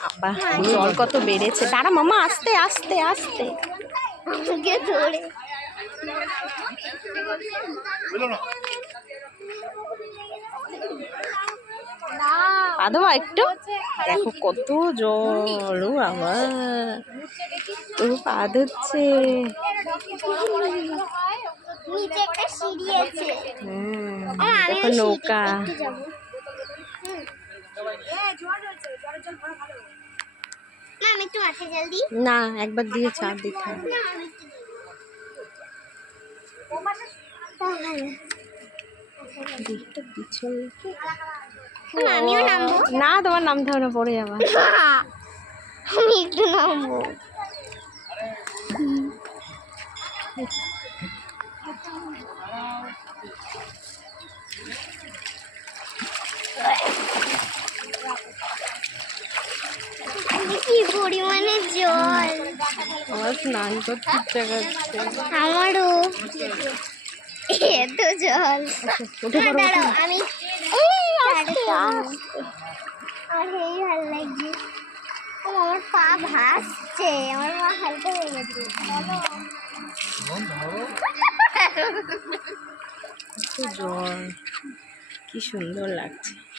বাবা জল কত বেড়েছে। দাঁড়া মামা, আস্তে আস্তে আস্তে। পা দেবো একটু। দেখো কত জল। ও বাবা ও পা ধুচ্ছে। দেখো নৌকা। না একবার দিয়ে চার দিতে হবে। না তোমার নামতে হবে না, পড়ে যাবা। আমি একটু নামবো। কি পরিমাণে জল! আমার স্নান করতে ইচ্ছা করছে। আমারও এত জল। দাঁড়াও আমি আর এই ভাল লাগছে। আমার পা ভাসছে, আমার পা হালকা হয়ে গেছে। জল কি সুন্দর লাগছে।